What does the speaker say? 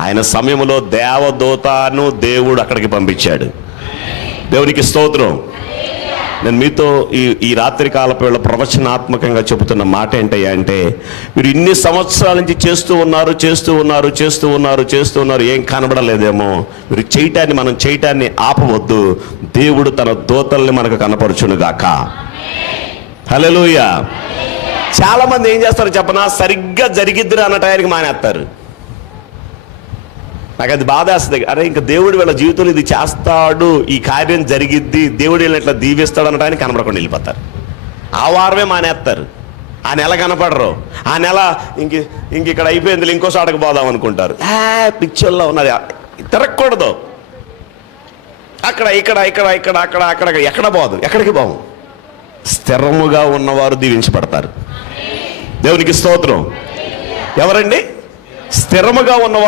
ఆయన సమయంలో దేవదూతను దేవుడు అక్కడికి పంపించాడు. దేవునికి స్తోత్రం. నేను మీతో ఈ రాత్రి కాలపు వేళ ప్రవచనాత్మకంగా చెబుతున్న మాట ఏంటయ్యా అంటే, మీరు ఇన్ని సంవత్సరాల నుంచి చేస్తూ ఉన్నారు, ఏం కనబడలేదేమో, మీరు మనం చేయటాన్ని ఆపవద్దు. దేవుడు తన దూతల్ని మనకు కనపరచును గాక. హల్లెలూయా. చాలా మంది ఏం చేస్తారు చెప్పనా, సరిగ్గా జరిగిద్దిరా అన్న టయానికి మానేస్తారు. నాకు అది బాధేస్తుంది. అరే ఇంకా దేవుడు వీళ్ళ జీవితంలో ఇది చేస్తాడు, ఈ కార్యం జరిగిద్ది, దేవుడు వీళ్ళని ఇట్లా దీవిస్తాడు అనటానికి కనపడకుండా వెళ్ళిపోతారు. ఆ వారమే మానేస్తారు. ఆ నెల కనపడరు. ఆ నెల ఇక్కడ అయిపోయింది, ఇంకో చోటకు పోదాం అనుకుంటారు. పిక్చర్లో ఉన్నది తిరగకూడదు. అక్కడ ఎక్కడ పోదు, ఎక్కడికి పోము. స్థిరముగా ఉన్నవారు దీవించబడతారు. దేవునికి స్తోత్రం. ఎవరండి స్థిరముగా ఉన్నవారు?